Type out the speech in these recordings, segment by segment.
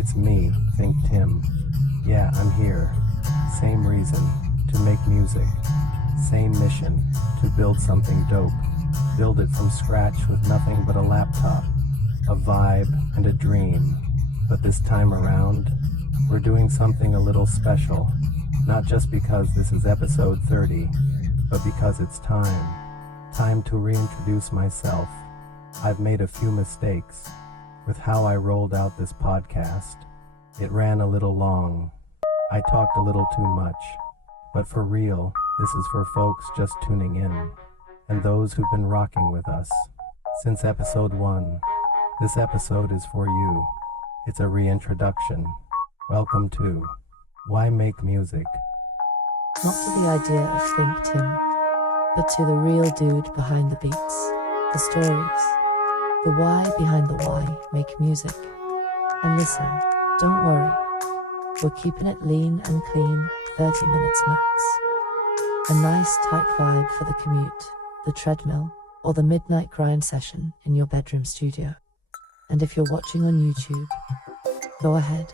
It's me, ThinkTimm. Yeah, I'm here. Same reason, to make music. Same mission, to build something dope. Build it from scratch with nothing but a laptop, a vibe, and a dream. But this time around, we're doing something a little special. Not just because this is episode 30, but because it's time. Time to reintroduce myself. I've made a few mistakes with how I rolled out this podcast. It ran a little long. I talked a little too much. But for real, this is for folks just tuning in, and those who've been rocking with us since episode 1. This episode is for you. It's a reintroduction. Welcome to Why Make Music? Not to the idea of ThinkTimm, but to the real dude behind the beats, the stories, the why behind the why make music. And listen, don't worry, we're keeping it lean and clean, 30 minutes max. A nice tight vibe for the commute, the treadmill, or the midnight grind session in your bedroom studio. And if you're watching on YouTube, go ahead,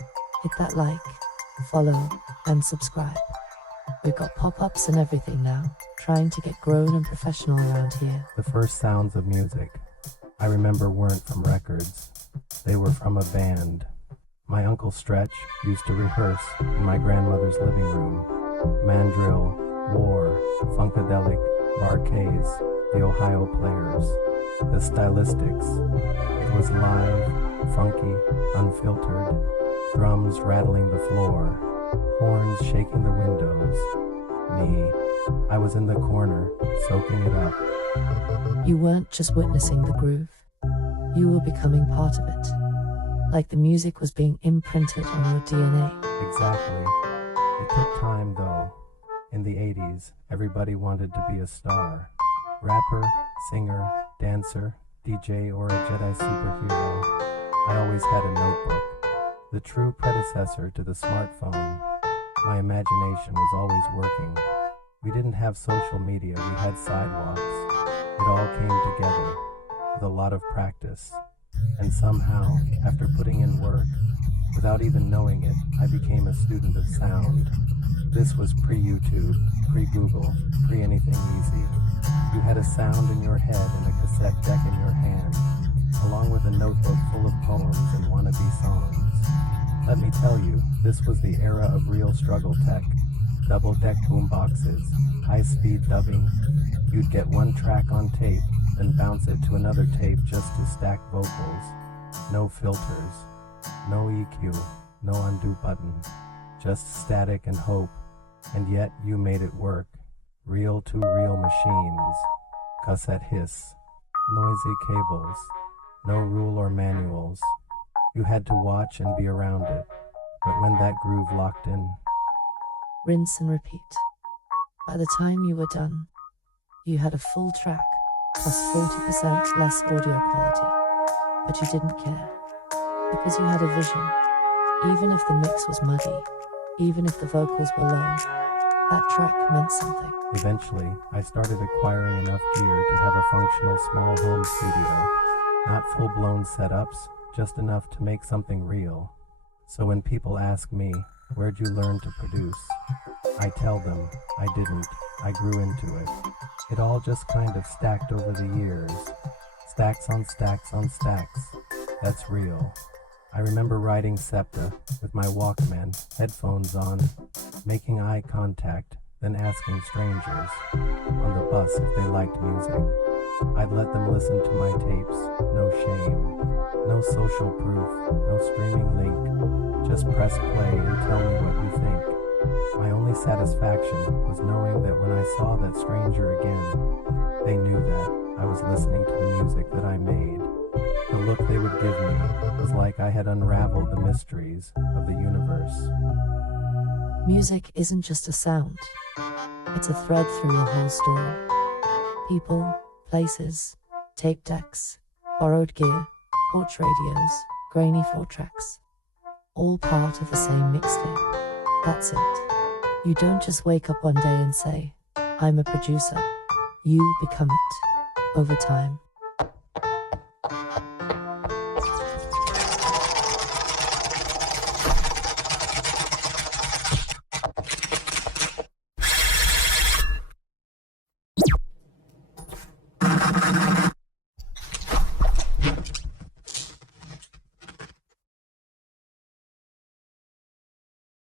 hit that like, follow, and subscribe. We've got pop-ups and everything now, trying to get grown and professional around here. The first sounds of music, I remember, weren't from records. They were from a band. My Uncle Stretch used to rehearse in my grandmother's living room. Mandrill, War, Funkadelic, Barkays, the Ohio Players, the Stylistics. It was live, funky, unfiltered, drums rattling the floor, horns shaking the windows. Me, I was in the corner, soaking it up. You weren't just witnessing the groove, you were becoming part of it. Like the music was being imprinted on your DNA. Exactly. It took time though. In the 80s, everybody wanted to be a star. Rapper, singer, dancer, DJ, or a Jedi superhero. I always had a notebook, the true predecessor to the smartphone. My imagination was always working. We didn't have social media, we had sidewalks. It all came together with a lot of practice. And somehow, after putting in work, without even knowing it, I became a student of sound. This was pre-YouTube, pre-Google, pre-anything easy. You had a sound in your head and a cassette deck in your hand, along with a notebook full of poems and wannabe songs. Let me tell you, this was the era of real struggle tech. Double-deck boomboxes, high-speed dubbing. You'd get one track on tape, then bounce it to another tape just to stack vocals. No filters, no EQ, no undo button. Just static and hope. And yet you made it work. Reel-to-reel machines. Cassette hiss. Noisy cables. No rule or manuals. You had to watch and be around it. But when that groove locked in, Rinse and repeat. By the time you were done, you had a full track, plus 40% less audio quality. But you didn't care, because you had a vision. Even if the mix was muddy, even if the vocals were low, that track meant something. Eventually, I started acquiring enough gear to have a functional small home studio. Not full-blown setups, just enough to make something real. So when people ask me, where'd you learn to produce? I tell them, I didn't. I grew into it. It all just kind of stacked over the years. Stacks on stacks on stacks. That's real. I remember riding SEPTA with my Walkman, headphones on, making eye contact, then asking strangers on the bus if they liked music. I'd let them listen to my tapes, no shame, no social proof, no streaming link, just press play and tell me what you think. My only satisfaction was knowing that when I saw that stranger again, they knew that I was listening to the music that I made. The look they would give me was like I had unraveled the mysteries of the universe. Music isn't just a sound. It's a thread through your whole story. People, places, tape decks, borrowed gear, porch radios, grainy 4-tracks. All part of the same mixtape. That's it. You don't just wake up one day and say, I'm a producer. You become it. Over time.